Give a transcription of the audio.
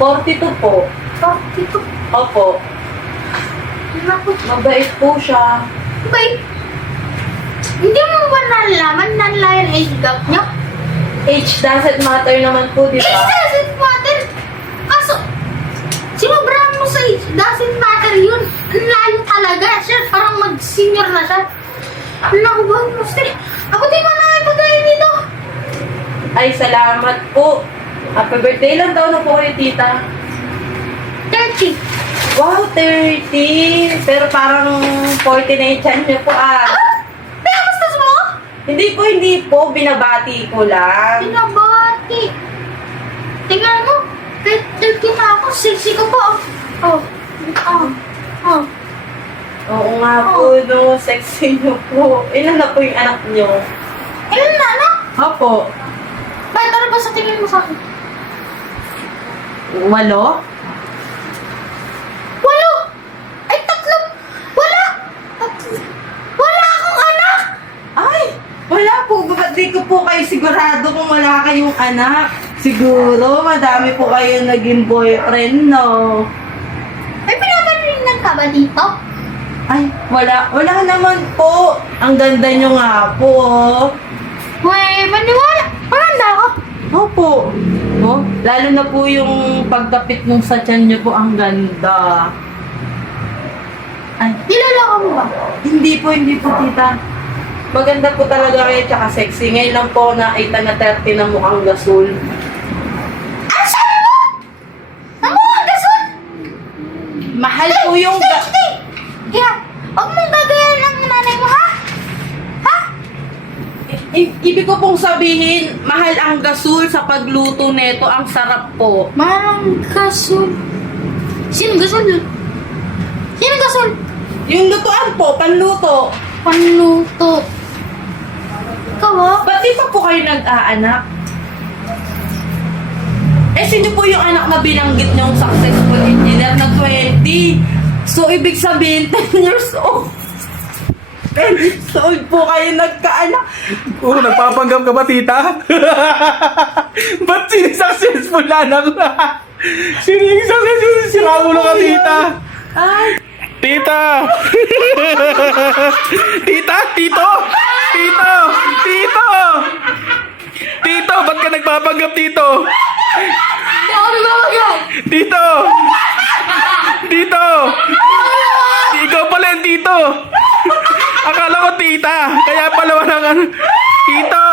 42 po. 42. Opo. Naku, Mabait po siya. wait. Hindi mo ba nalaman na yung age gap niyo? Age doesn't matter naman po, di Age ba? doesn't matter. Kaso, sinobrahan mo sa age doesn't matter yun. Ang layo talaga. Siya parang mag-senior na siya. Naku ba, Musti? Ako di mo na ipagayin dito. Ay, salamat po. Happy birthday lang daw na po kayo, tita. 30. Wow, 30. Pero parang 40 na yung chan niyo po ah. Kaya gusto mo? Hindi po. Binabati ko lang. Pinabati. Tingnan mo. Kahit 30 na ako, sexy ko po. Oh. Oh. Oh. Oo nga po, no. Sexy niyo po. Ilan na po yung anak niyo? Ilan na, no? Opo. Bakit ano ba sa tingin mo sa akin? 8? Walo! Ay, 3! Wala! Wala akong anak! Ay! Wala po. Ba't di ko po kayo sigurado kung wala kayong anak? Siguro, madami po kayo naging boyfriend, no? May pinapaniringan ka ba dito? Ay, wala. Wala naman po. Ang ganda nyo nga po, oh. Uy, maniwala. Maganda ako. Opo. Oh, lalo na po yung pagkapit nung sa tiyan nyo po, ang ganda. Ay, Nilalaka mo ba? hindi po, tita. Maganda po talaga kayo, tsaka sexy. Ngayon lang po nakita na 30 na mukhang gasol. Ano sabi mo? Ang mga gasol? Mahal po yung... Hindi! Kaya, huwag mong gagayan ng nanay mo, ha? Ha? Ibig ko pong sabihin, mahal ang gasol sa pagluto neto. Ang sarap po. Marang gasol. Sino gasol yun? Sino gasol? Yung lutuan po, panluto. Panluto. Ikaw, ha? Ba't di pa po kayo nag-aanak? Eh, sino po yung anak na binanggit niyong successful engineer na 20? So, ibig sabihin, 10 years old. 10 years old po kayo nagkaanak. Oo, nagpapanggap ka ba, tita? Ba't successful na anak na? Successful? Sira mo na ka, tita. Ay, Tita! Tita! Tito! Tito! Tito! Tito! Ba't ka nagpapanggap, tito? Hindi ako nagmamagay! Tito! Tito! Ikaw pala yung tito! Akala ko tita! Kaya pala walang ano. Tito!